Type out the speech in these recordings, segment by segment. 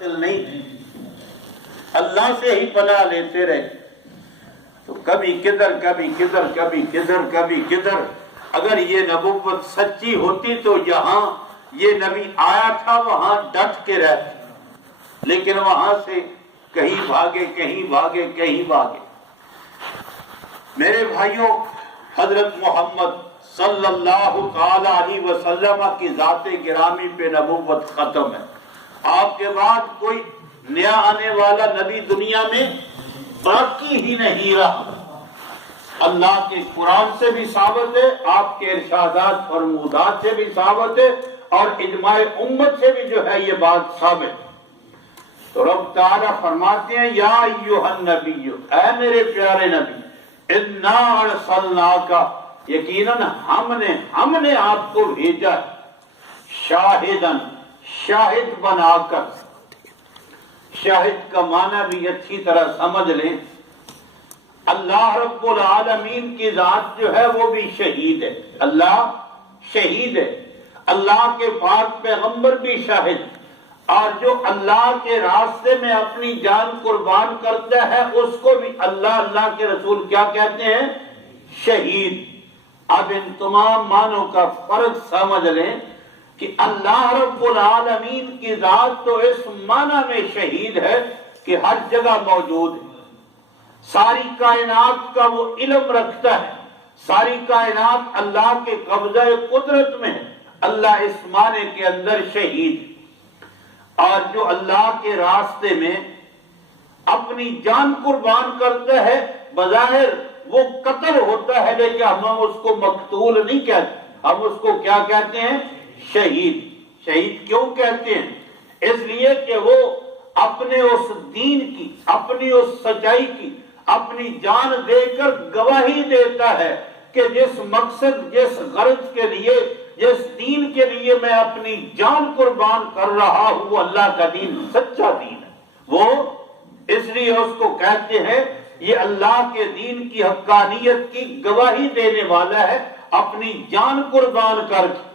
حاصل نہیں، اللہ سے ہی پناہ لیتے رہے، تو کبھی کدھر کبھی کدھر کبھی کدھر کبھی کدھر۔ اگر یہ نبوت سچی ہوتی تو یہاں یہ نبی آیا تھا وہاں ڈٹ کے رہتے، لیکن وہاں سے کہیں بھاگے کہیں بھاگے کہیں بھاگے۔ میرے بھائیوں، حضرت محمد صلی اللہ تعالی علیہ وسلم کی ذات گرامی پہ نبوت ختم ہے۔ آپ کے بعد کوئی نیا آنے والا نبی دنیا میں باقی ہی نہیں رہا۔ اللہ کے قرآن سے بھی ثابت ہے، آپ کے ارشادات فرمودات سے بھی ثابت ہے، اور اجماع امت سے بھی جو ہے یہ بات ثابت ہے۔ تو رب تعالیٰ فرماتے ہیں یا ایھا النبی، اے میرے پیارے نبی، انا ارسلناک، یقیناً ہم نے آپ کو بھیجا شاہدن، شاہد بنا کر۔ شاہد کا معنی بھی اچھی طرح سمجھ لیں، اللہ رب العالمین کی ذات جو ہے وہ بھی شہید ہے، اللہ شہید ہے، اللہ کے پاک پیغمبر بھی شاہد، اور جو اللہ کے راستے میں اپنی جان قربان کرتا ہے اس کو بھی اللہ کے رسول کیا کہتے ہیں؟ شہید۔ اب ان تمام معنوں کا فرق سمجھ لیں کہ اللہ رب العالمین کی ذات تو اس معنی میں شہید ہے کہ ہر جگہ موجود ہے، ساری کائنات کا وہ علم رکھتا ہے، ساری کائنات اللہ کے قبضہ قدرت میں ہے، اللہ اس معنی کے اندر شہید ہے۔ اور جو اللہ کے راستے میں اپنی جان قربان کرتا ہے بظاہر وہ قتل ہوتا ہے، لیکن ہم اس کو مقتول نہیں کہتے، ہم اس کو کیا کہتے ہیں؟ شہید۔ شہید کیوں کہتے ہیں؟ اس لیے کہ وہ اپنے اس دین کی، اپنی اس سچائی کی اپنی جان دے کر گواہی دیتا ہے کہ جس مقصد، جس غرض کے لیے، جس دین کے لیے میں اپنی جان قربان کر رہا ہوں وہ اللہ کا دین سچا دین ہے، وہ اس لیے اس کو کہتے ہیں یہ اللہ کے دین کی حقانیت کی گواہی دینے والا ہے اپنی جان قربان کر کے،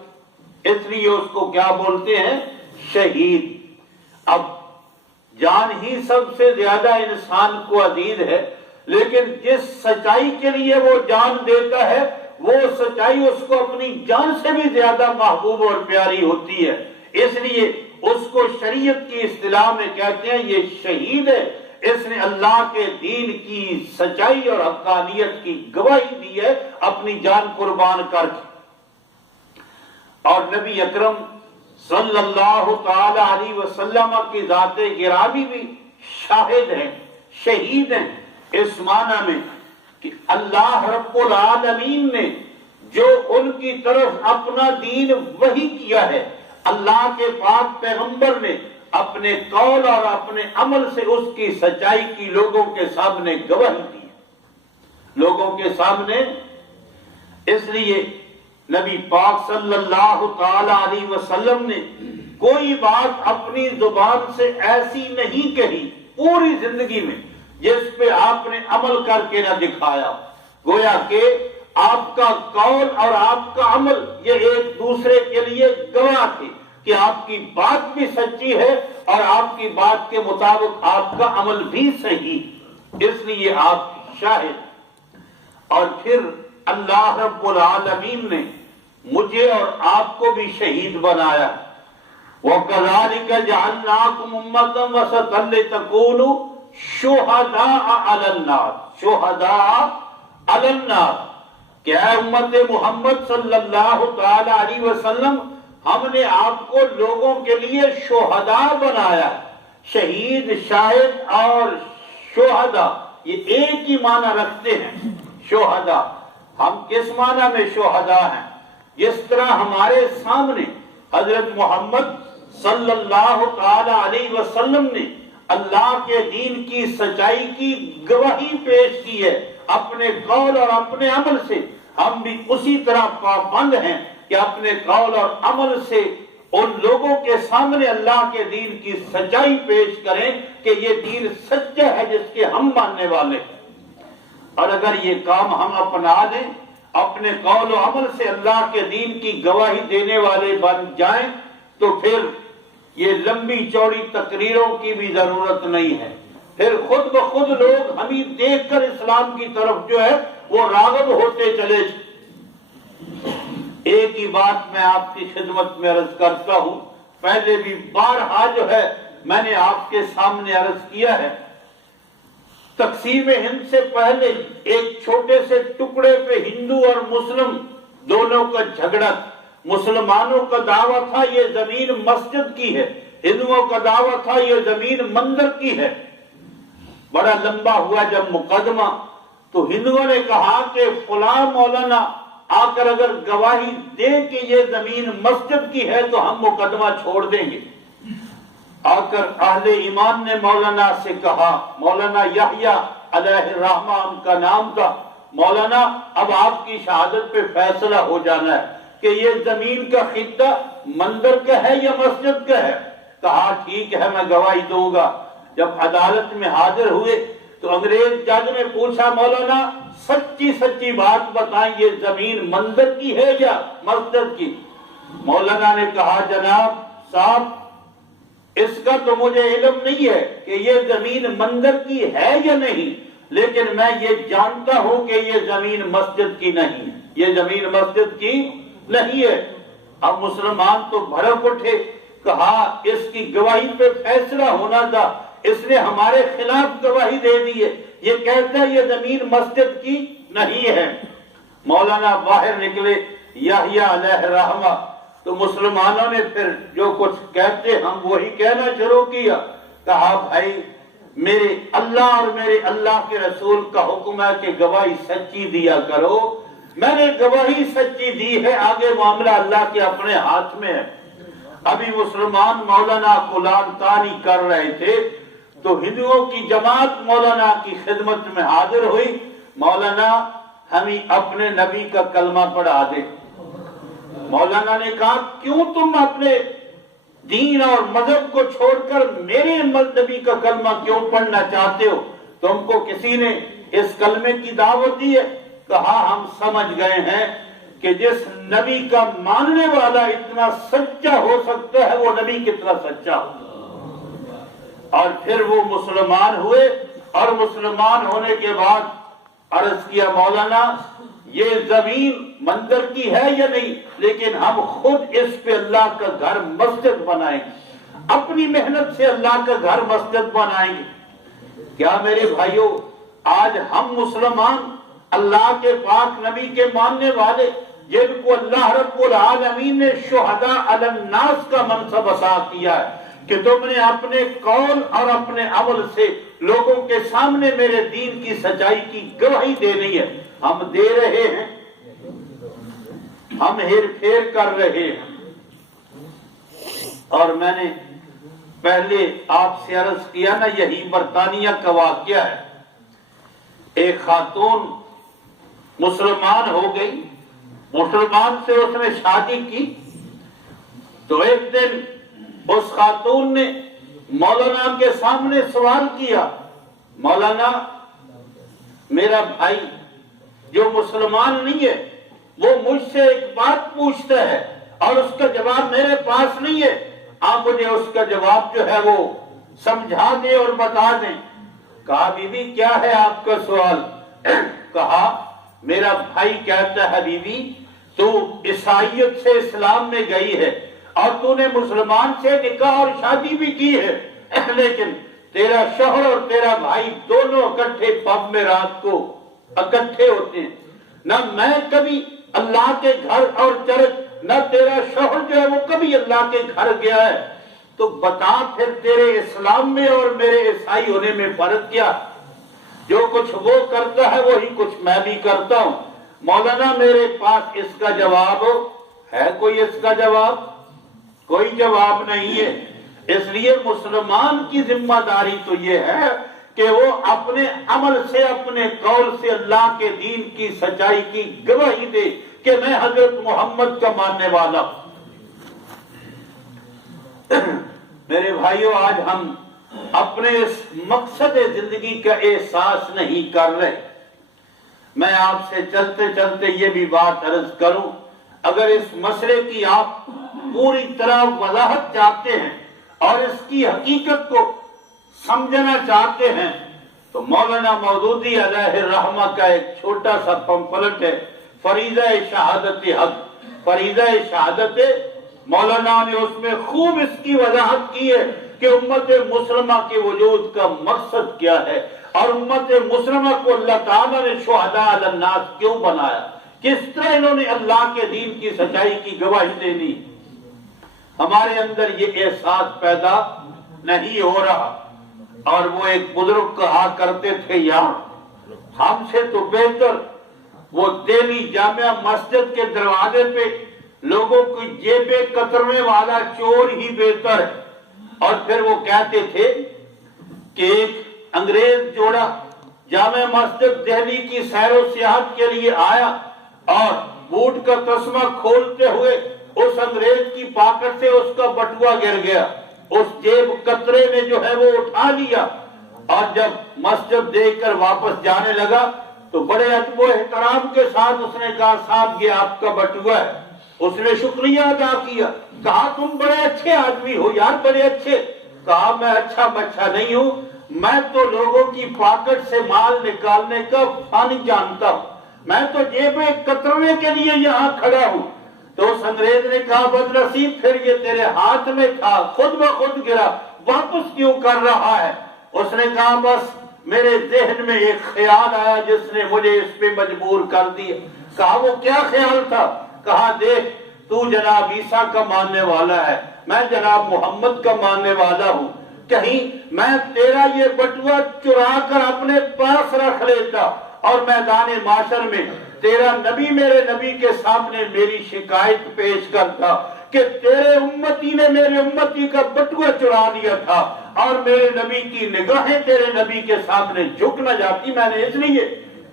اس لیے اس کو کیا بولتے ہیں؟ شہید۔ اب جان ہی سب سے زیادہ انسان کو عزیز ہے، لیکن جس سچائی کے لیے وہ جان دیتا ہے وہ سچائی اس کو اپنی جان سے بھی زیادہ محبوب اور پیاری ہوتی ہے، اس لیے اس کو شریعت کی اصطلاح میں کہتے ہیں یہ شہید ہے، اس نے اللہ کے دین کی سچائی اور حقانیت کی گواہی دی ہے اپنی جان قربان کر کے۔ اور نبی اکرم صلی اللہ تعالی علیہ وسلم کی ذات گرامی بھی شاہد ہیں، شہید ہیں، اس معنی میں کہ اللہ رب العالمین نے جو ان کی طرف اپنا دین وحی کیا ہے، اللہ کے پاک پیغمبر نے اپنے قول اور اپنے عمل سے اس کی سچائی کی لوگوں کے سامنے گواہی دی، لوگوں کے سامنے۔ اس لیے نبی پاک صلی اللہ تعالی علیہ وسلم نے کوئی بات اپنی زبان سے ایسی نہیں کہی پوری زندگی میں جس پہ آپ نے عمل کر کے نہ دکھایا، گویا کہ آپ کا قول اور آپ کا عمل یہ ایک دوسرے کے لیے گواہ تھے کہ آپ کی بات بھی سچی ہے اور آپ کی بات کے مطابق آپ کا عمل بھی صحیح، اس لیے آپ شاہد۔ اور پھر اللہ رب العالمین نے مجھے اور آپ کو بھی شہید بنایا، وَكَذَلِكَ جَعَلْنَاكُمْ أُمَّةً وَسَطًا لِتَكُونُوا شُهَدَاءَ عَلَى النَّاسِ، شُهَدَاءَ عَلَى النَّاسِ کہ اے امت محمد صلی اللہ تعالی علیہ وسلم ہم نے آپ کو لوگوں کے لیے شہداء بنایا۔ شہید، شاہد اور شہداء یہ ایک ہی معنی رکھتے ہیں۔ شہداء، ہم کس معنی میں شہداء ہیں؟ جس طرح ہمارے سامنے حضرت محمد صلی اللہ تعالی علیہ وسلم نے اللہ کے دین کی سچائی کی گواہی پیش کی ہے اپنے قول اور اپنے عمل سے، ہم بھی اسی طرح پابند ہیں کہ اپنے قول اور عمل سے ان لوگوں کے سامنے اللہ کے دین کی سچائی پیش کریں کہ یہ دین سچا ہے جس کے ہم ماننے والے ہیں۔ اور اگر یہ کام ہم اپنا لیں، اپنے قول و عمل سے اللہ کے دین کی گواہی دینے والے بن جائیں، تو پھر یہ لمبی چوڑی تقریروں کی بھی ضرورت نہیں ہے، پھر خود بخود لوگ ہمیں دیکھ کر اسلام کی طرف جو ہے وہ راغب ہوتے چلے۔ ایک ہی بات میں آپ کی خدمت میں عرض کرتا ہوں، پہلے بھی بارہا جو ہے میں نے آپ کے سامنے عرض کیا ہے، تقسیم ہند سے پہلے ایک چھوٹے سے ٹکڑے پہ ہندو اور مسلم دونوں کا جھگڑا، مسلمانوں کا دعویٰ تھا یہ زمین مسجد کی ہے، ہندوؤں کا دعویٰ تھا یہ زمین مندر کی ہے۔ بڑا لمبا ہوا جب مقدمہ، تو ہندوؤں نے کہا کہ فلاں مولانا آ کر اگر گواہی دے کہ یہ زمین مسجد کی ہے تو ہم مقدمہ چھوڑ دیں گے۔ آ کر اہل ایمان نے مولانا سے کہا، مولانا یحییٰ علیہ الرحمہ ان کا نام تھا، مولانا اب آپ کی شہادت پہ فیصلہ ہو جانا ہے کہ یہ زمین کا خطہ مندر کا ہے یا مسجد کا ہے۔ کہا ٹھیک ہے میں گواہی دوں گا۔ جب عدالت میں حاضر ہوئے تو انگریز جج نے پوچھا مولانا سچی سچی بات بتائیں یہ زمین مندر کی ہے یا مسجد کی؟ مولانا نے کہا جناب صاحب اس کا تو مجھے علم نہیں ہے کہ یہ زمین مندر کی ہے یا نہیں، لیکن میں یہ جانتا ہوں کہ یہ زمین مسجد کی نہیں ہے، یہ زمین مسجد کی نہیں ہے۔ اب مسلمان تو بھڑک اٹھے، کہا اس کی گواہی پہ فیصلہ ہونا تھا، اس نے ہمارے خلاف گواہی دے دی ہے، یہ کہتا ہے یہ زمین مسجد کی نہیں ہے۔ مولانا باہر نکلے یحییٰ علیہ الرحمہ، تو مسلمانوں نے پھر جو کچھ کہتے ہم وہی کہنا شروع کیا۔ کہا بھائی میرے اللہ اور میرے اللہ کے رسول کا حکم ہے کہ گواہی سچی دیا کرو، میں نے گواہی سچی دی ہے، آگے معاملہ اللہ کے اپنے ہاتھ میں ہے۔ ابھی مسلمان مولانا کو لعن طانی کر رہے تھے تو ہندوؤں کی جماعت مولانا کی خدمت میں حاضر ہوئی، مولانا ہمیں اپنے نبی کا کلمہ پڑھا دے۔ مولانا نے کہا کیوں تم اپنے دین اور مذہب کو چھوڑ کر میرے نبی کا کلمہ کیوں پڑھنا چاہتے ہو؟ تم کو کسی نے اس کلمے کی دعوت دی ہے؟ کہا ہم سمجھ گئے ہیں کہ جس نبی کا ماننے والا اتنا سچا ہو سکتا ہے وہ نبی کتنا سچا ہو۔ اور پھر وہ مسلمان ہوئے، اور مسلمان ہونے کے بعد عرض کیا مولانا یہ زمین مندر کی ہے یا نہیں، لیکن ہم خود اس پہ اللہ کا گھر مسجد بنائیں گے، اپنی محنت سے اللہ کا گھر مسجد بنائیں گے۔ کیا میرے بھائیوں آج ہم مسلمان اللہ کے پاک نبی کے ماننے والے، جن کو اللہ رب العالمین نے شہداء علی الناس کا منصب عطا کیا ہے کہ تم نے اپنے قول اور اپنے عمل سے لوگوں کے سامنے میرے دین کی سچائی کی گواہی دینی ہے، ہم دے رہے ہیں، ہم ہیر پھیر کر رہے ہیں۔ اور میں نے پہلے آپ سے عرض کیا نا یہی برطانیہ کا واقعہ ہے، ایک خاتون مسلمان ہو گئی، مسلمان سے اس نے شادی کی، تو ایک دن اس خاتون نے مولانا کے سامنے سوال کیا، مولانا میرا بھائی جو مسلمان نہیں ہے وہ مجھ سے ایک بات پوچھتا ہے اور اس کا جواب میرے پاس نہیں ہے، آپ مجھے اس کا جواب جو ہے وہ سمجھا دیں اور بتا دیں۔ کہا بی بی کیا ہے آپ کا سوال؟ کہا میرا بھائی کہتا ہے بی بی تو عیسائیت سے اسلام میں گئی ہے اور تو نے مسلمان سے نکاح اور شادی بھی کی ہے، لیکن تیرا شوہر اور تیرا بھائی دونوں اکٹھے پب میں رات کو اکٹھے ہوتے ہیں، نہ میں کبھی اللہ کے گھر اور چرچ، نہ تیرا شوہر جو ہے وہ کبھی اللہ کے گھر گیا ہے، تو بتا پھر تیرے اسلام میں اور میرے عیسائی ہونے میں فرق کیا؟ جو کچھ وہ کرتا ہے وہی کچھ میں بھی کرتا ہوں۔ مولانا میرے پاس اس کا جواب ہے کوئی؟ اس کا جواب کوئی جواب نہیں ہے۔ اس لیے مسلمان کی ذمہ داری تو یہ ہے کہ وہ اپنے عمل سے، اپنے قول سے اللہ کے دین کی سچائی کی گواہی دے کہ میں حضرت محمد کا ماننے والا ہوں۔ میرے بھائیوں آج ہم اپنے اس مقصد زندگی کا احساس نہیں کر رہے۔ میں آپ سے چلتے چلتے یہ بھی بات عرض کروں، اگر اس مسئلے کی آپ پوری طرح وضاحت چاہتے ہیں، اور اس کی حقیقت کو سمجھنا چاہتے ہیں تو مولانا مودودی علیہ الرحمہ کا ایک چھوٹا سا پمفلٹ ہے، فریضہ شہادت حق، فریضہ شہادت، مولانا نے اس میں خوب اس کی وضاحت کی ہے کہ امت مسلمہ کے وجود کا مقصد کیا ہے اور امت مسلمہ کو اللہ تعالیٰ نے شہداء علی الناس کیوں بنایا، کس طرح انہوں نے اللہ کے دین کی سچائی کی گواہی دینی۔ ہمارے اندر یہ احساس پیدا نہیں ہو رہا، اور وہ ایک بزرگ کہا کرتے تھے، یار ہم سے تو بہتر وہ دہلی جامعہ مسجد کے دروازے پہ لوگوں کی جیبیں کترنے والا چور ہی بہتر ہے۔ اور پھر وہ کہتے تھے کہ ایک انگریز جوڑا جامع مسجد دہلی کی سیر و سیاحت کے لیے آیا اور بوٹ کا تسمہ کھولتے ہوئے اس انگریز کی پاکٹ سے اس کا بٹوا گر گیا، اس جیب کترے نے جو ہے وہ اٹھا لیا، اور جب مسجد دیکھ کر واپس جانے لگا تو بڑے ادب و احترام کے ساتھ اس نے کہا صاحب یہ آپ کا بٹوا ہے۔ اس نے شکریہ ادا کیا، کہا تم بڑے اچھے آدمی ہو یار، بڑے اچھے۔ کہا میں اچھا بچہ نہیں ہوں، میں تو لوگوں کی پاکٹ سے مال نکالنے کا فن جانتا ہوں، میں تو جیبیں کترنے کے لیے یہاں کھڑا ہوں۔ تو اس انگریز نے کہا بدنصیب پھر یہ تیرے ہاتھ میں تھا، خود بخود گرا، واپس کیوں کر رہا ہے؟ اس نے کہا بس میرے ذہن میں ایک خیال آیا جس نے مجھے اس پہ مجبور کر دیا۔ کہا وہ کیا خیال تھا؟ کہا دیکھ تو جناب عیسیٰ کا ماننے والا ہے، میں جناب محمد کا ماننے والا ہوں، کہیں میں تیرا یہ بٹوا چرا کر اپنے پاس رکھ لیتا اور میدان معاشر میں تیرا نبی میرے نبی کے سامنے میری شکایت پیش کرتا کہ تیرے امتی نے میرے امتی کا بٹوا چرا لیا تھا، اور میرے نبی کی نگاہیں تیرے نبی کے سامنے جھک نہ جاتی، میں نے اس لیے۔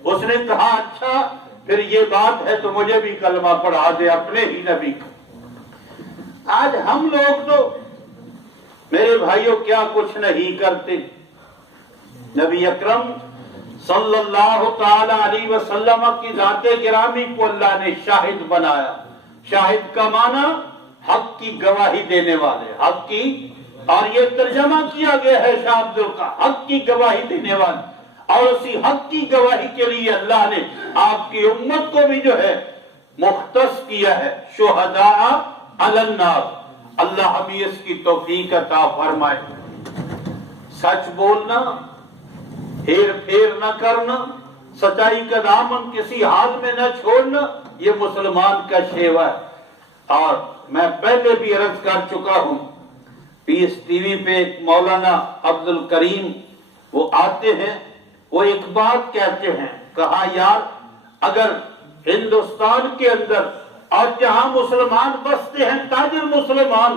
اس نے کہا اچھا پھر یہ بات ہے تو مجھے بھی کلمہ پڑھا دے اپنے ہی نبی کا۔ آج ہم لوگ تو میرے بھائیوں کیا کچھ نہیں کرتے۔ نبی اکرم صلی اللہ تعالی علیہ وسلم کی ذات گرامی کو اللہ نے شاہد بنایا۔ شاہد کا معنی حق کی گواہی دینے والے، حق کی، اور یہ ترجمہ کیا گیا ہے شاہ عبدال کا، حق کی گواہی دینے والے، اور اسی حق کی گواہی کے لیے اللہ نے آپ کی امت کو بھی جو ہے مختص کیا ہے، شہداء علی الناس۔ اللہ ہمیں اس کی توفیق عطا فرمائے۔ سچ بولنا، ہیر پھیر نہ کرنا، سچائی کا دامن کسی حال میں نہ چھوڑنا، یہ مسلمان کا شیوا ہے۔ اور میں پہلے بھی عرض کر چکا ہوں، پیس ٹی وی پہ ایک مولانا عبد الکریم وہ آتے ہیں، وہ ایک بات کہتے ہیں، کہا یار اگر ہندوستان کے اندر اور جہاں مسلمان بستے ہیں تاجر مسلمان،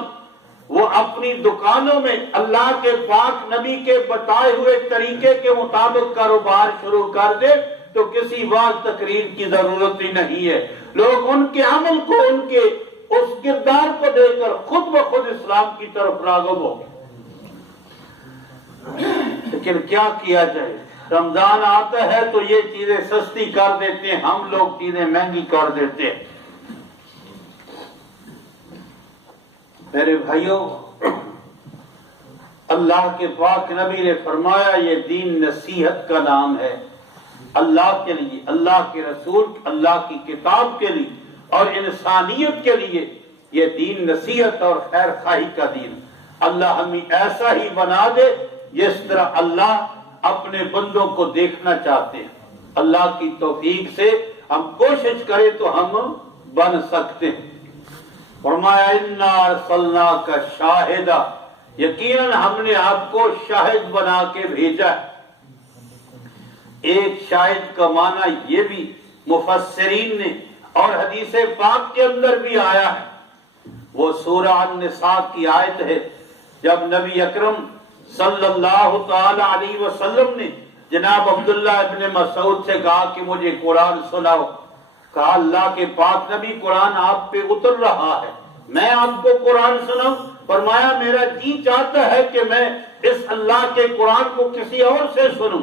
وہ اپنی دکانوں میں اللہ کے پاک نبی کے بتائے ہوئے طریقے کے مطابق کاروبار شروع کر دے تو کسی واعظ تقریر کی ضرورت ہی نہیں ہے۔ لوگ ان کے عمل کو، ان کے اس کردار کو دیکھ کر خود بخود اسلام کی طرف راغب ہو گئے۔ لیکن کیا کیا جائے، رمضان آتا ہے تو یہ چیزیں سستی کر دیتے ہیں، ہم لوگ چیزیں مہنگی کر دیتے ہیں۔ میرے بھائیوں، اللہ کے پاک نبی نے فرمایا یہ دین نصیحت کا نام ہے، اللہ کے لیے، اللہ کے رسول، اللہ کی کتاب کے لیے اور انسانیت کے لیے یہ دین نصیحت اور خیر خواہی کا دین۔ اللہ ہمیں ایسا ہی بنا دے جس طرح اللہ اپنے بندوں کو دیکھنا چاہتے ہیں۔ اللہ کی توفیق سے ہم کوشش کریں تو ہم بن سکتے ہیں۔ فرمایا انا ارسلناک شاہدا، یقیناً ہم نے آپ کو شاہد بنا کے بھیجا ہے۔ ایک شاہد کا معنی یہ بھی مفسرین نے اور حدیث پاک کے اندر بھی آیا ہے، وہ سورہ النساء کی آیت ہے، جب نبی اکرم صلی اللہ تعالی علیہ وسلم نے جناب عبداللہ ابن مسعود سے کہا کہ مجھے قرآن سناؤ، کہا اللہ کے پاک نبی قرآن آپ پہ اتر رہا ہے، میں آپ کو قرآن سناؤں؟ فرمایا میرا جی چاہتا ہے کہ میں اس اللہ کے قرآن کو کسی اور سے سنوں۔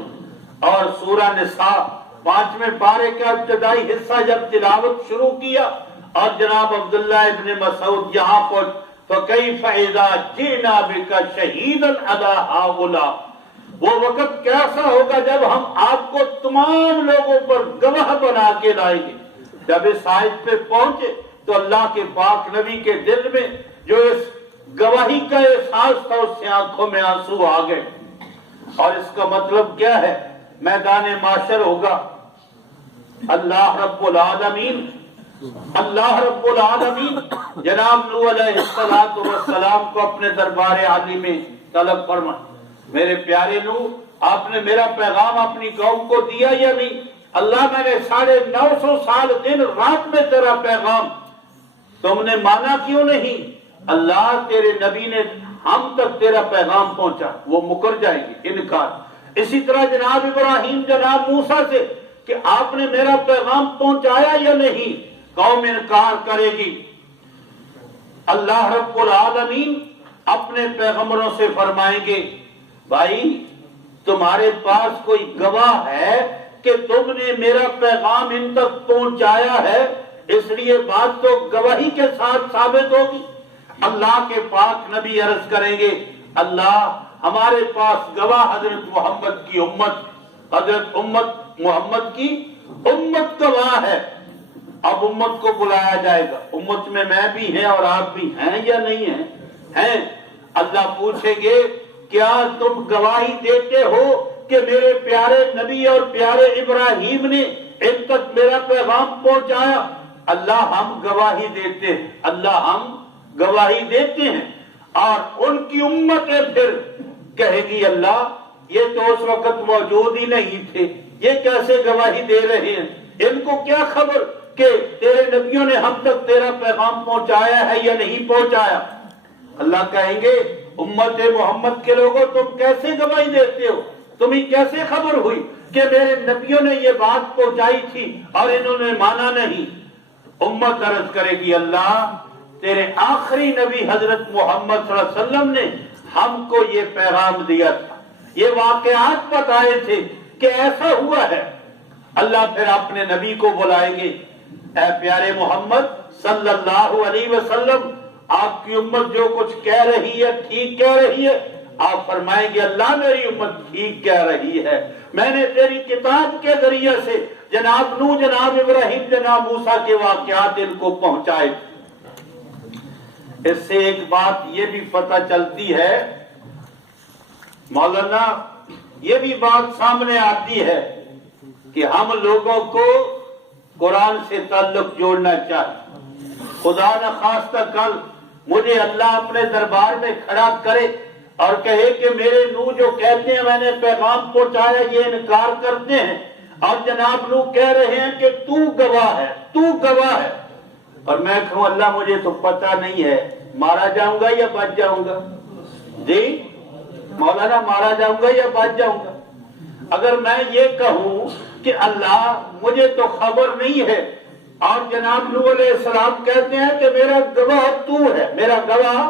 اور سورہ نساء 5ویں پارے کا ابتدائی حصہ جب تلاوت شروع کیا اور جناب عبداللہ ابن مسعود یہاں پر فَكَيْفَ إِذَا جِئْنَا بِكَ شَهِيدًا عَلَىٰ هَٰؤُلَاءِ، وہ وقت کیسا ہوگا جب ہم آپ کو تمام لوگوں پر گواہ بنا کے لائیں گے۔ جب اس آیت پہ پہنچے تو اللہ کے پاک نبی کے دل میں جو اس گواہی کا احساس تھا اس سے آنکھوں میں آنسو آ گئے۔ اور اس کا مطلب کیا ہے؟ میدان معاشر ہوگا، اللہ رب العالمین جناب نوح علیہ السلام کو اپنے دربار عالی میں طلب فرمائے، میرے پیارے نوح، آپ نے میرا پیغام اپنی قوم کو دیا یا نہیں؟ اللہ، میں نے 950 سال دن رات میں تیرا پیغام، تم نے مانا کیوں نہیں؟ اللہ، تیرے نبی نے ہم تک تیرا پیغام پہنچا، وہ مکر جائے گی، انکار۔ اسی طرح جناب ابراہیم جناب موسیٰ سے کہ آپ نے میرا پیغام پہنچایا یا نہیں، قوم انکار کرے گی۔ اللہ رب العالمین اپنے پیغمبروں سے فرمائیں گے، بھائی تمہارے پاس کوئی گواہ ہے کہ تم نے میرا پیغام ان تک پہنچایا ہے؟ اس لیے بات تو گواہی کے ساتھ ثابت ہوگی۔ اللہ کے پاک نبی عرض کریں گے، اللہ ہمارے پاس گواہ حضرت محمد کی امت، حضرت محمد کی امت گواہ ہے۔ اب امت کو بلایا جائے گا، امت میں میں بھی ہیں اور آپ بھی ہیں یا نہیں ہیں؟ ہیں۔ اللہ پوچھیں گے، کیا تم گواہی دیتے ہو کہ میرے پیارے نبی اور پیارے ابراہیم نے ان تک میرا پیغام پہنچایا؟ اللہ، ہم گواہی دیتے ہیں، اللہ ہم گواہی دیتے ہیں۔ اور ان کی امتیں پھر کہے گی، اللہ یہ تو اس وقت موجود ہی نہیں تھے، یہ کیسے گواہی دے رہے ہیں؟ ان کو کیا خبر کہ تیرے نبیوں نے ہم تک تیرا پیغام پہنچایا ہے یا نہیں پہنچایا؟ اللہ کہیں گے، امت محمد کے لوگوں، تم کیسے گواہی دیتے ہو؟ تمہیں کیسے خبر ہوئی کہ میرے نبیوں نے یہ بات پہنچائی تھی اور انہوں نے مانا نہیں؟ امت عرض کرے گی، اللہ تیرے آخری نبی حضرت محمد صلی اللہ علیہ وسلم نے ہم کو یہ پیغام دیا تھا، یہ واقعات بتائے تھے کہ ایسا ہوا ہے۔ اللہ پھر اپنے نبی کو بلائیں گے، اے پیارے محمد صلی اللہ علیہ وسلم، آپ کی امت جو کچھ کہہ رہی ہے ٹھیک کہہ رہی ہے؟ آپ فرمائیں گے، اللہ میری امت ٹھیک کہہ رہی ہے، میں نے تیری کتاب کے ذریعے سے جناب نوح، جناب ابراہیم، جناب موسیٰ کے واقعات ان کو پہنچائے۔ اس سے ایک بات یہ بھی پتہ چلتی ہے مولانا، یہ بھی بات سامنے آتی ہے کہ ہم لوگوں کو قرآن سے تعلق جوڑنا چاہیے۔ خدا نخواستہ کل مجھے اللہ اپنے دربار میں کھڑا کرے اور کہے کہ میرے نوح جو کہتے ہیں میں نے پیغام پہنچایا، یہ انکار کرتے ہیں، اور جناب نوح کہہ رہے ہیں کہ تو گواہ ہے، تو گواہ ہے، اور میں کہوں اللہ مجھے تو پتہ نہیں ہے، مارا جاؤں گا یا بچ جاؤں گا؟ جی مولانا، مارا جاؤں گا یا بچ جاؤں گا؟ اگر میں یہ کہوں کہ اللہ مجھے تو خبر نہیں ہے، اور جناب نوح علیہ السلام کہتے ہیں کہ میرا گواہ تو ہے، میرا گواہ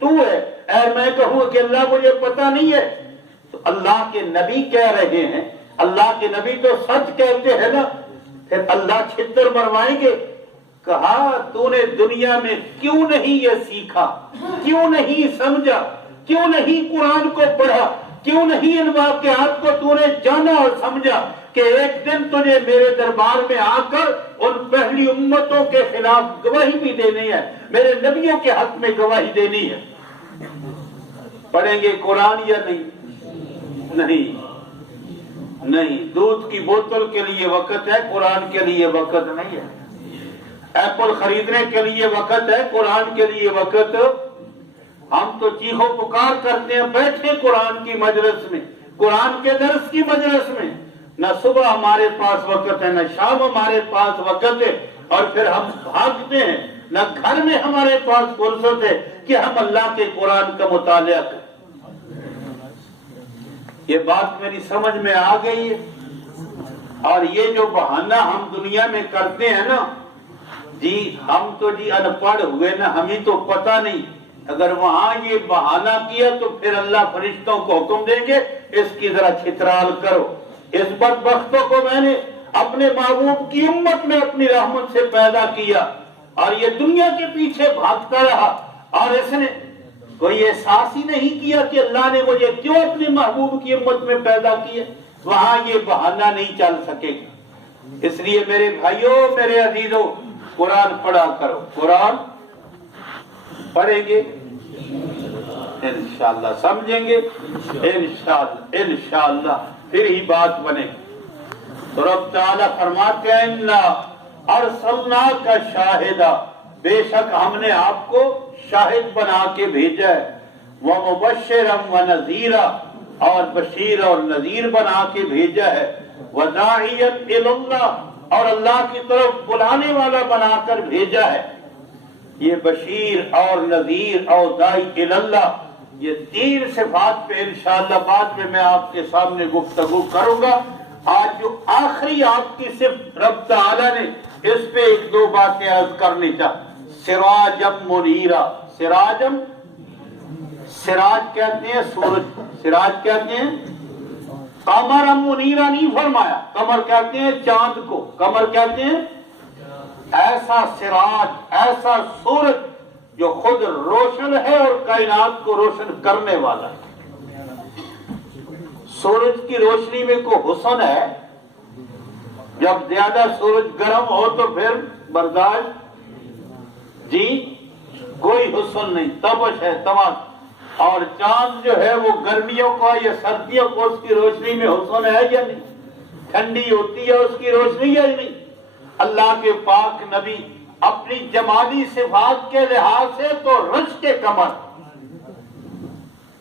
تو ہے، اے میں کہوں کہ اللہ مجھے پتہ نہیں ہے، تو اللہ کے نبی کہہ رہے ہیں، اللہ کے نبی تو سچ کہتے ہیں نا، پھر اللہ چھتر مروائیں گے۔ کہا تو نے دنیا میں کیوں نہیں یہ سیکھا، کیوں نہیں سمجھا، کیوں نہیں قرآن کو پڑھا، کیوں نہیں ان واقعات کو تو نے جانا اور سمجھا کہ ایک دن تجھے میرے دربار میں آ کر ان پہلی امتوں کے خلاف گواہی بھی دینی ہے، میرے نبیوں کے حق میں گواہی دینی ہے۔ پڑھیں گے قرآن یا نہیں؟ نہیں، دودھ کی بوتل کے لیے وقت ہے، قرآن کے لیے وقت نہیں ہے۔ ایپل خریدنے کے لیے وقت ہے، قرآن کے لیے وقت۔ ہم تو چیخو پکار کرتے ہیں، بیٹھے قرآن کی مجلس میں، قرآن کے درس کی مجلس میں، نہ صبح ہمارے پاس وقت ہے، نہ شام ہمارے پاس وقت ہے، اور پھر ہم بھاگتے ہیں، نہ گھر میں ہمارے پاس فرصت ہے کہ ہم اللہ کے قرآن کا مطالعہ کریں۔ یہ بات میری سمجھ میں آ گئی ہے۔ اور یہ جو بہانہ ہم دنیا میں کرتے ہیں نا، جی ہم تو جی ان پڑھ ہوئے نا، ہمیں تو پتہ نہیں، اگر وہاں یہ بہانہ کیا تو پھر اللہ فرشتوں کو حکم دیں گے اس کی ذرا چھترال کرو۔ اس بدبختوں کو میں نے اپنے محبوب کی امت میں اپنی رحمت سے پیدا کیا، اور یہ دنیا کے پیچھے بھاگتا رہا، اور اس نے کوئی احساس ہی نہیں کیا کہ اللہ نے مجھے کیوں اپنے محبوب کی امت میں پیدا کیا، وہاں یہ بہانہ نہیں چل سکے گا۔ اس لیے میرے بھائیوں، میرے عزیزوں، قرآن پڑھا کرو۔ قرآن پڑھیں گے انشاءاللہ، سمجھیں گے انشاءاللہ پھر ہی بات بنے۔ تو رب تعالیٰ فرماتے ہیں اِنَّا أَرْسَلْنَاكَ شَاهِدًا، بے شک ہم نے آپ کو شاہد بنا کے بھیجا ہے، وَمُبَشِّرًا وَنَذِيرًا، اور بشیر اور نذیر بنا کے بھیجا ہے، وَدَاعِيًا إِلَى اللَّهِ، اور اللہ کی طرف بلانے والا بنا کر بھیجا ہے۔ یہ بشیر اور نذیر اور داعی الی اللہ، یہ تین صفات پہ انشاءاللہ بعد میں آپ کے سامنے گفتگو کروں گا۔ آج جو آخری آپ کی صفت رب تعالیٰ نے اس پہ ایک دو باتیں عرض کرنی چاہتا۔ سراجم منیرا، سراج کہتے ہیں سورج، سراج کہتے ہیں، قمر منیرا نہیں فرمایا، قمر کہتے ہیں چاند کو، قمر کہتے ہیں ایسا سراج، ایسا سورج جو خود روشن ہے اور کائنات کو روشن کرنے والا ہے۔ سورج کی روشنی میں کوئی حسن ہے؟ جب زیادہ سورج گرم ہو تو پھر برداشت جی کوئی حسن نہیں، تبش ہے تمام۔ اور چاند جو ہے وہ گرمیوں کا یا سردیوں کو اس کی روشنی میں حسن ہے یا نہیں؟ ٹھنڈی ہوتی ہے اس کی روشنی یا نہیں؟ اللہ کے پاک نبی اپنی جمالی صفات کے لحاظ سے تو رشک قمر،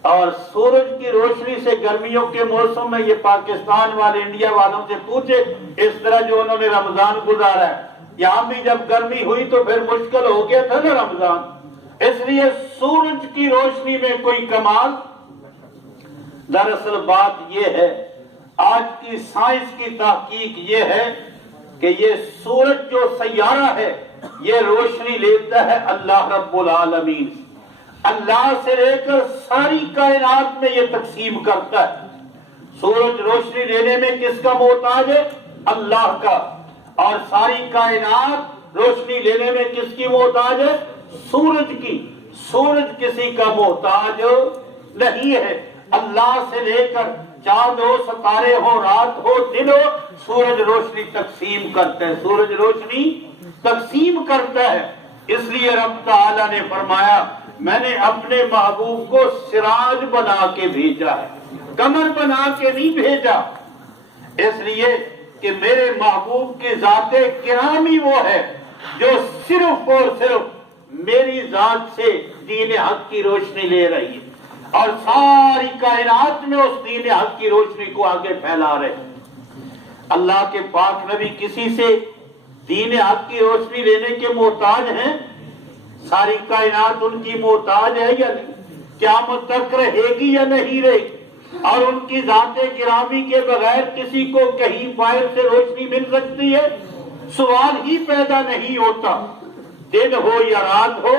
اور سورج کی روشنی سے گرمیوں کے موسم میں، یہ پاکستان والے انڈیا والوں سے پوچھے، اس طرح جو انہوں نے رمضان گزارا ہے، یہاں بھی جب گرمی ہوئی تو پھر مشکل ہو گیا تھا نا رمضان۔ اس لیے سورج کی روشنی میں کوئی کمال، دراصل بات یہ ہے، آج کی سائنس کی تحقیق یہ ہے کہ یہ سورج جو سیارہ ہے یہ روشنی لیتا ہے اللہ رب العالمین، اللہ سے لے کر ساری کائنات میں یہ تقسیم کرتا ہے۔ سورج روشنی لینے میں کس کا محتاج ہے؟ اللہ کا، اور ساری کائنات روشنی لینے میں کس کی محتاج ہے؟ سورج کی۔ سورج کسی کا محتاج نہیں ہے، اللہ سے لے کر چاند ہو، ستارے ہو، رات ہو، دن ہو، سورج روشنی تقسیم کرتا ہے، سورج روشنی تقسیم کرتا ہے۔ اس لیے رب تعالیٰ نے فرمایا میں نے اپنے محبوب کو سراج بنا کے بھیجا ہے، قمر بنا کے نہیں بھیجا، اس لیے کہ میرے محبوب کی ذات گرامی وہ ہے جو صرف اور صرف میری ذات سے دین حق کی روشنی لے رہی ہے، اور ساری کائنات میں اس دین حق کی روشنی کو آگے پھیلا رہے ہیں۔ اللہ کے پاک نبی کسی سے دین حق کی روشنی لینے کے محتاج ہیں؟ ساری کائنات ان کی محتاج ہے یا نہیں؟ قیامت تک رہے گی یا نہیں رہے گی؟ اور ان کی ذات گرامی کے بغیر کسی کو کہیں باہر سے روشنی مل سکتی ہے؟ سوال ہی پیدا نہیں ہوتا۔ دن ہو یا رات ہو،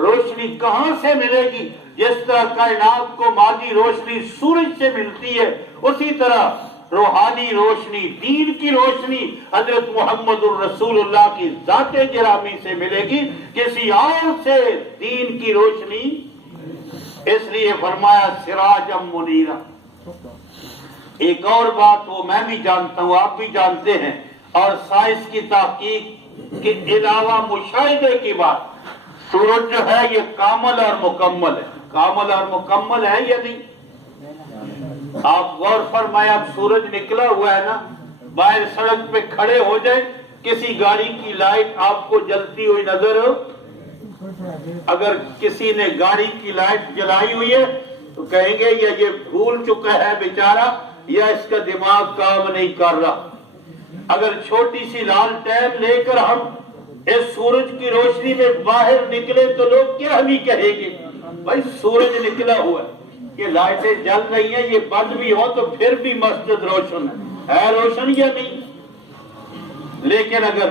روشنی کہاں سے ملے گی؟ جس طرح کائنات کو مادی روشنی سورج سے ملتی ہے، اسی طرح روحانی روشنی، دین کی روشنی حضرت محمد الرسول اللہ کی ذات گرامی سے ملے گی، کسی اور سے دین کی روشنی۔ اس لیے فرمایا سراجم منیرا۔ ایک اور بات وہ میں بھی جانتا ہوں، آپ بھی جانتے ہیں، اور سائنس کی تحقیق کے علاوہ مشاہدے کی بات، سورج جو ہے یہ کامل اور مکمل ہے، کامل اور مکمل ہے یا نہیں؟ آپ غور فرمائے، اب سورج نکلا ہوا ہے نا، باہر سڑک پہ کھڑے ہو جائے، کسی گاڑی کی لائٹ آپ کو جلتی ہوئی نظر ہو، اگر کسی نے گاڑی کی لائٹ جلائی ہوئی ہے تو کہیں گے یہ بھول چکا ہے بیچارہ، یا اس کا دماغ کام نہیں کر رہا۔ اگر چھوٹی سی لالٹین لے کر ہم اس سورج کی روشنی میں باہر نکلے تو لوگ کیا ہمیں کہیں گے؟ بھائی سورج نکلا ہوا ہے، یہ لائٹیں جل رہی ہیں، یہ بند بھی ہو تو پھر بھی مسجد روشن ہے روشن یا نہیں؟ لیکن اگر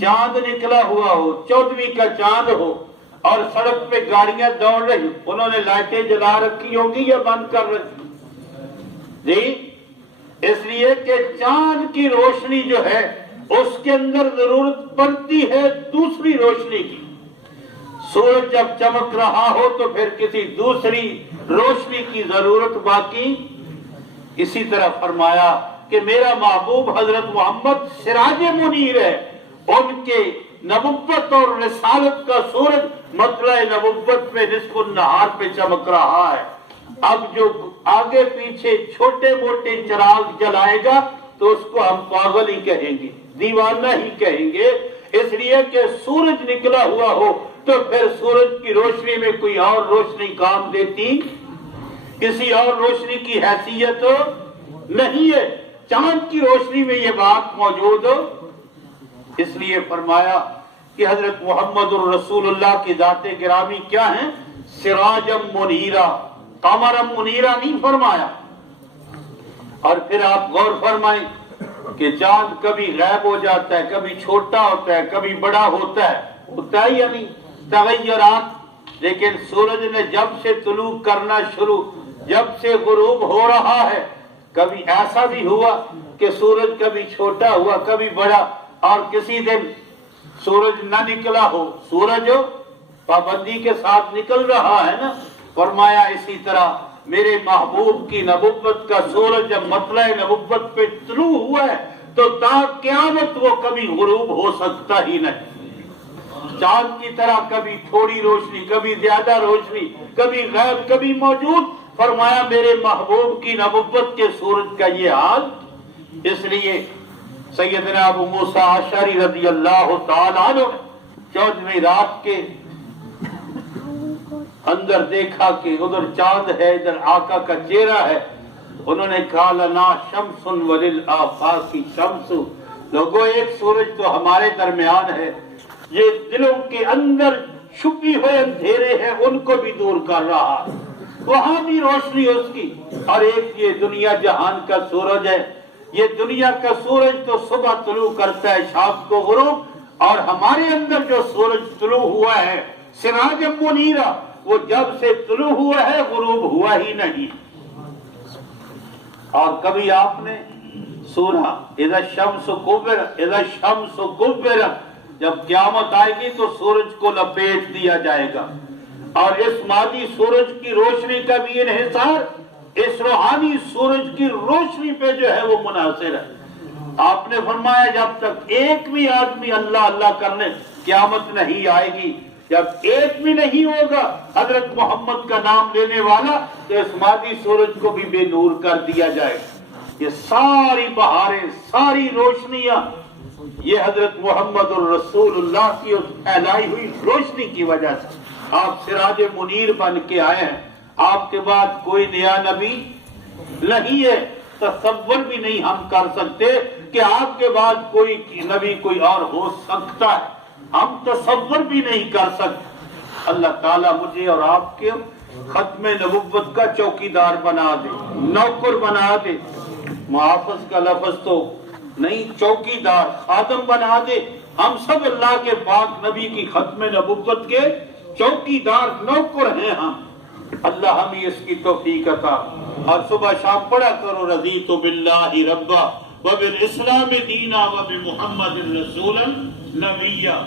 چاند نکلا ہوا ہو، 14ویں کا چاند ہو، اور سڑک پہ گاڑیاں دوڑ رہی، انہوں نے لائٹیں جلا رکھی ہوگی یا بند کر رکھی؟ جی، اس لیے کہ چاند کی روشنی جو ہے اس کے اندر ضرورت پڑتی ہے دوسری روشنی کی۔ سورج جب چمک رہا ہو تو پھر کسی دوسری روشنی کی ضرورت باقی. اسی طرح فرمایا کہ میرا محبوب حضرت محمد سراج منیر ہے. ان کے نبوت اور رسالت کا سورج مطلع نبوت میں نصف النہار پہ چمک رہا ہے. اب جو آگے پیچھے چھوٹے موٹے چراغ جلائے گا تو اس کو ہم پاگل ہی کہیں گے, دیوانہ ہی کہیں گے. اس لیے کہ سورج نکلا ہوا ہو تو پھر سورج کی روشنی میں کوئی اور روشنی کام دیتی, کسی اور روشنی کی حیثیت نہیں ہے. چاند کی روشنی میں یہ بات موجود ہو. اس لیے فرمایا کہ حضرت محمد الرسول اللہ کی ذات گرامی کیا ہیں؟ سراجم منیرا, قمرم منیرا نہیں فرمایا. اور پھر آپ غور فرمائیں کہ چاند کبھی غائب ہو جاتا ہے, کبھی چھوٹا ہوتا ہے, کبھی بڑا ہوتا ہے یا نہیں, تغیرات. لیکن سورج نے جب سے طلوع کرنا شروع, جب سے غروب ہو رہا ہے, کبھی ایسا بھی ہوا کہ سورج کبھی چھوٹا ہوا کبھی بڑا, اور کسی دن سورج نہ نکلا ہو. سورج پابندی کے ساتھ نکل رہا ہے نا. فرمایا اسی طرح میرے محبوب کی نبوت کا سورج جب مطلع نبوت پہ طلوع ہوا ہے تو تا قیامت وہ کبھی غروب ہو سکتا ہی نہیں. چاند کی طرح کبھی تھوڑی روشنی, کبھی زیادہ روشنی, کبھی غائب کبھی موجود. فرمایا میرے محبوب کی نبوت کے سورج کا یہ حال. اس لیے سیدنا ابو موسیٰ اشعری رضی اللہ تعالیٰ عنہ 14ویں رات کے اندر دیکھا کہ ادھر چاند ہے, ادھر آقا کا چہرہ ہے. انہوں نے کہا لنا شمس وللآفاق شمس. لوگوں ایک سورج تو ہمارے درمیان ہے, یہ دلوں کے اندر چھپی ہوئے اندھیرے ہیں ان کو بھی دور کر رہا, وہاں بھی روشنی اس کی. اور ایک یہ دنیا جہان کا سورج ہے. یہ دنیا کا سورج تو صبح طلوع کرتا ہے, شام کو غروب. اور ہمارے اندر جو سورج طلوع ہوا ہے سراج منیرا, وہ جب سے طلوع ہوا ہے غروب ہوا ہی نہیں. اور کبھی آپ نے سورہ اذا الشمس کورت, اذا الشمس کورت, جب قیامت آئے گی تو سورج کو لپیٹ دیا جائے گا. اور اس مادی سورج کی روشنی کا بھی انحصار اس روحانی سورج کی روشنی پہ جو ہے وہ منحصر ہے. آپ نے فرمایا جب تک ایک بھی آدمی اللہ اللہ کرنے, قیامت نہیں آئے گی جب ایک بھی نہیں ہوگا حضرت محمد کا نام لینے والا, تو اس مادی سورج کو بھی بے نور کر دیا جائے گا. یہ ساری بہاریں, ساری روشنیاں یہ حضرت محمد الرسول اللہ کی پھیلائی ہوئی روشنی کی وجہ سے. آپ سراج منیر بن کے آئے ہیں. آپ کے بعد کوئی نیا نبی نہیں ہے. تصور بھی نہیں ہم کر سکتے کہ آپ کے بعد کوئی نبی کوئی اور ہو سکتا ہے. ہم تصور بھی نہیں کر سکتے. اللہ تعالیٰ مجھے اور آپ کے ختم نبوت کا چوکیدار بنا دے, نوکر بنا دے. محافظ کا لفظ تو نہیں, چوکیدار, خادم بنا دے. ہم سب اللہ کے پاک نبی کی ختم نبوت کے چوکیدار نوکر ہیں ہم. اللہ ہمیں اس کی توفیق عطا. اور صبح شام پڑھا کرو رضیت باللہ ربا وبالاسلام دینا وبمحمد رسولا نبیا.